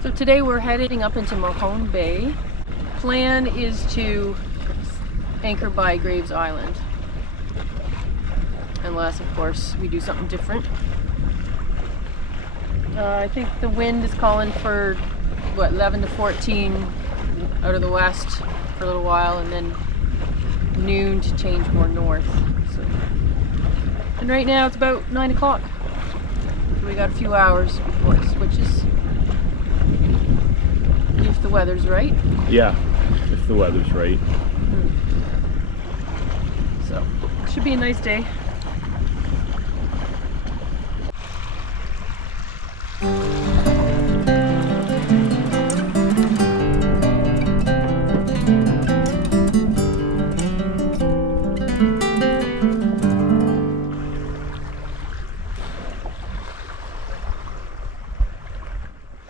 So today we're heading up into Mahone Bay. Plan is to anchor by Graves Island. Unless, of course, we do something different. I think the wind is calling for, what, 11 to 14 out of the west for a little while, and then noon to change more north. So, and right now it's about 9 o'clock. So we got a few hours before it switches. If the weather's right. Yeah, if the weather's right. So, should be a nice day.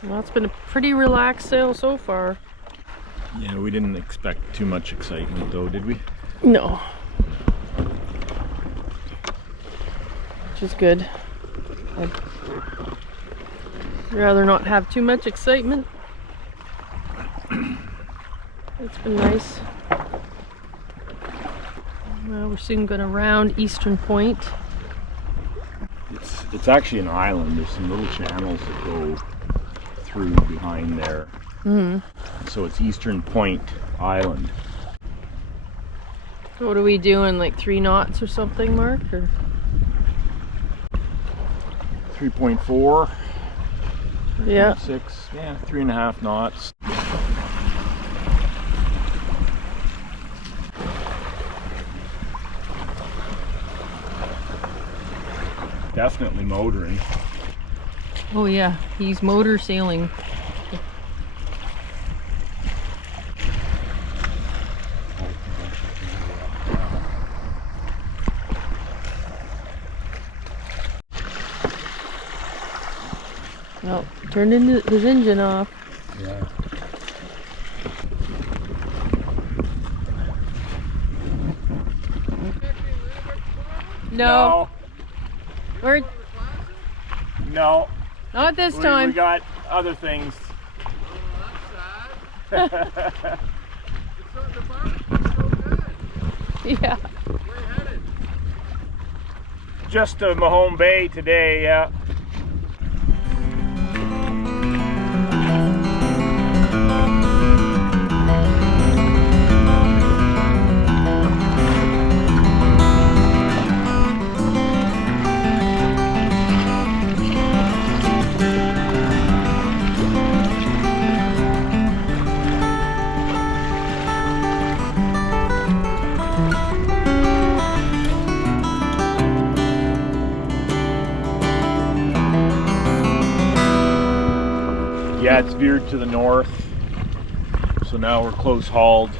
Well, it's been a pretty relaxed sail so far. Yeah, we didn't expect too much excitement though, did we? No. Which is good. I'd rather not have too much excitement. It's been nice. Well, we're soon going to round Eastern Point. It's actually an island. There's some little channels that go through behind there. So it's Eastern Point Island. What are we doing, like 3 knots or something, Mark? Or 3.4, yeah, 6, yeah, 3.5 knots. Definitely motoring. Oh yeah, he's motor sailing. Oh, turned his engine off. Yeah. No. We're No. not this time. We got other things. Yeah. Just to Mahone Bay today, yeah. Yeah, it's veered to the north, so now we're close hauled.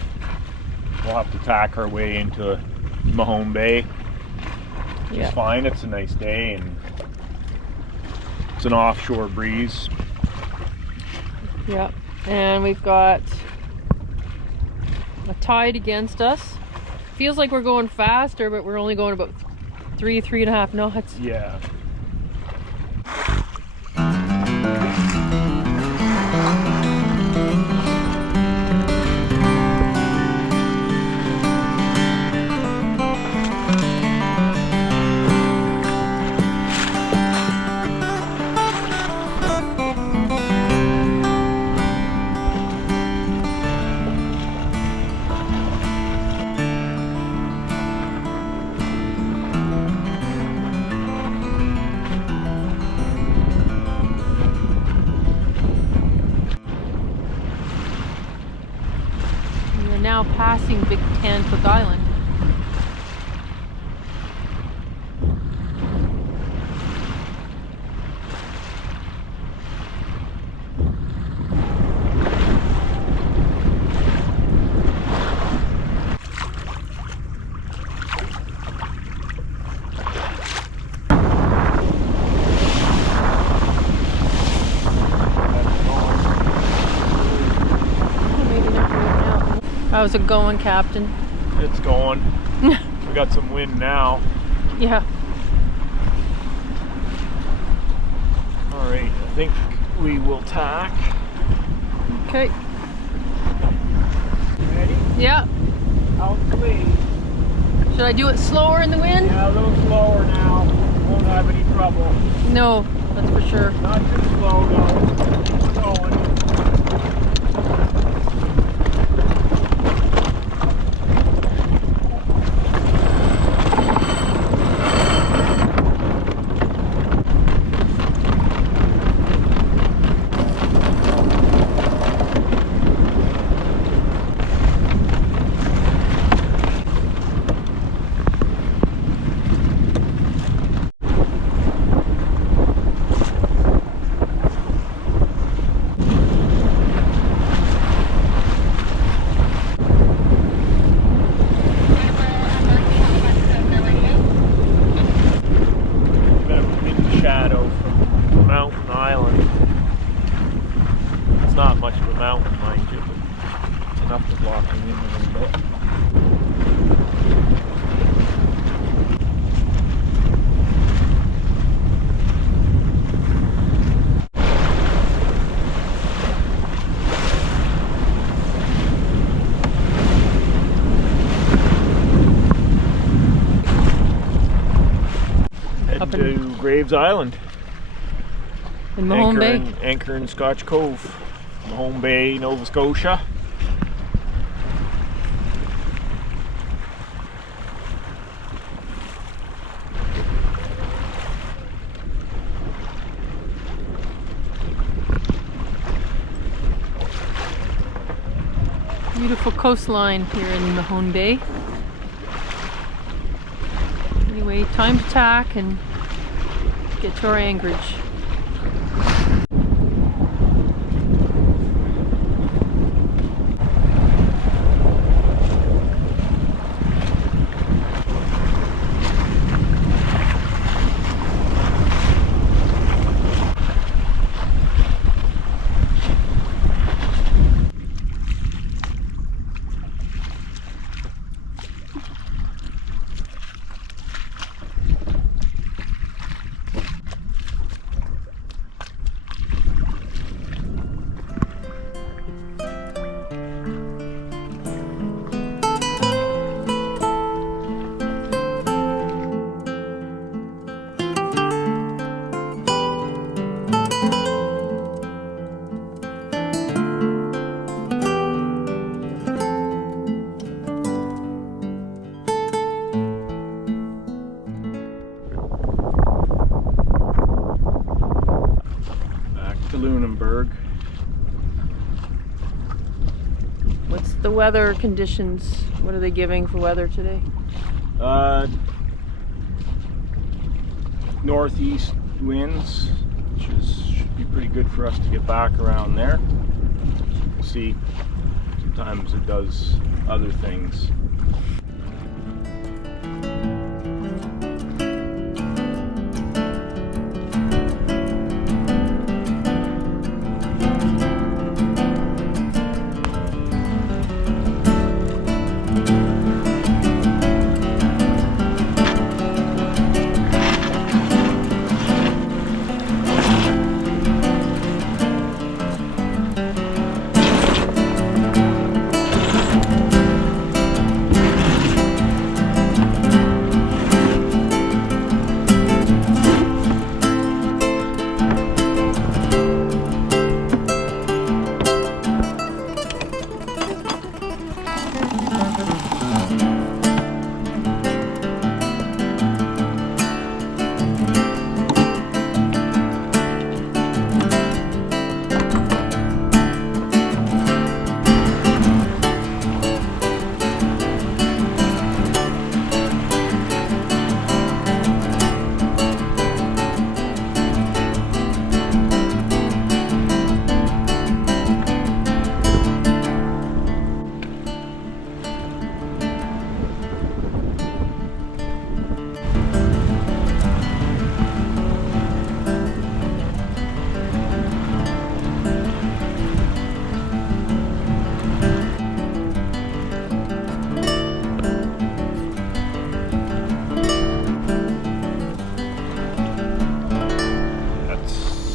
We'll have to tack our way into Mahone Bay, which is fine. It's a nice day and it's an offshore breeze. Yeah, and we've got a tide against us. Feels like we're going faster, but we're only going about 3.5 knots. Yeah. Now passing Big Tanfoot Island. How's it going, Captain? It's going. We got some wind now. Yeah. All right, I think we will tack. Okay. Ready? Yeah. Out the way. Should I do it slower in the wind? Yeah, a little slower now. Won't have any trouble. No, that's for sure. Not too slow though. Keep going. Not much of a mountain, mind you, but it's enough to block me in a little bit. Head to Graves Island. In Mahone Bay? Anchor in Scotch Cove. Mahone Bay, Nova Scotia. Beautiful coastline here in Mahone Bay. Anyway, time to tack and get to our anchorage. Lunenburg. What's the weather conditions? What are they giving for weather today? Northeast winds, which should be pretty good for us to get back around there. We'll see. Sometimes it does other things.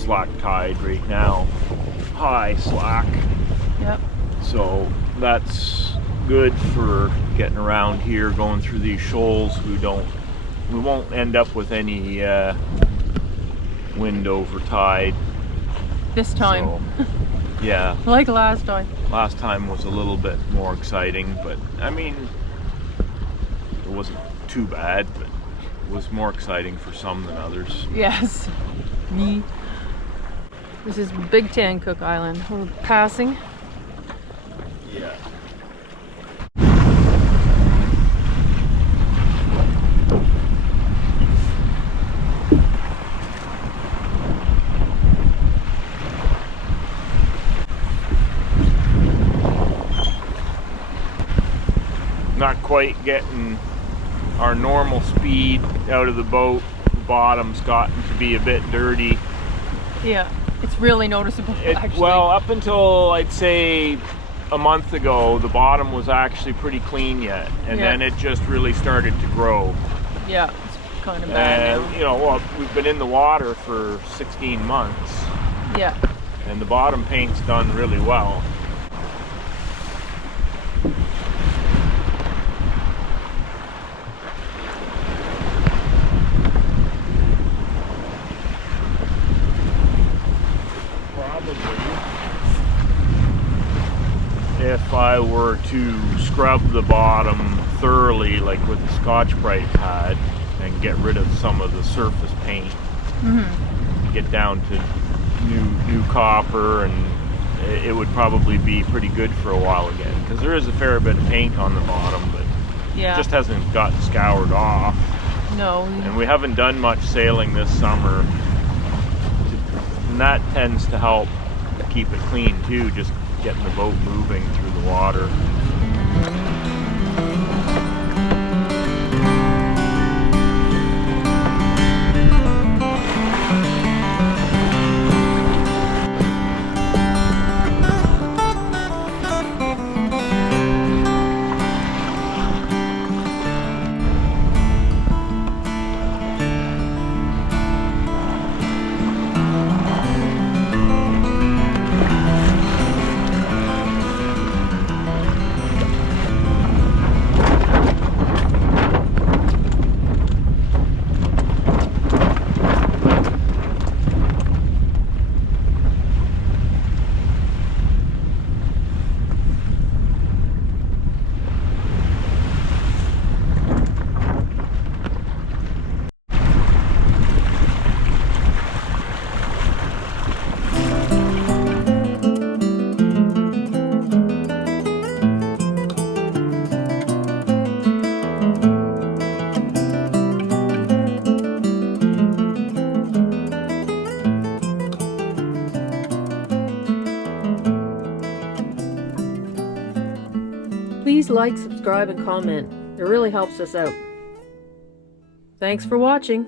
Slack tide right now, high slack. Yep. So that's good for getting around here, going through these shoals. We won't end up with any wind over tide This time. So, yeah. Like last time. Last time was a little bit more exciting, but I mean, it wasn't too bad, but it was more exciting for some than others. Yes. Me. This is Big Tan Cook Island. We're passing. Yeah. Not quite getting our normal speed out of the boat. The bottom's gotten to be a bit dirty. Yeah, it's really noticeable actually. Well, up until I'd say a month ago, the bottom was actually pretty clean yet, and then it just really started to grow. Yeah, it's kind of bad now. You know, well, we've been in the water for 16 months. Yeah. And the bottom paint's done really well. If I were to scrub the bottom thoroughly, like with the Scotch-Brite pad, and get rid of some of the surface paint, get down to new copper, and it would probably be pretty good for a while again, because there is a fair bit of paint on the bottom, but it just hasn't gotten scoured off. No. And we haven't done much sailing this summer, and that tends to help keep it clean too, just getting the boat moving through the water. Please like, subscribe, and comment. It really helps us out. Thanks for watching.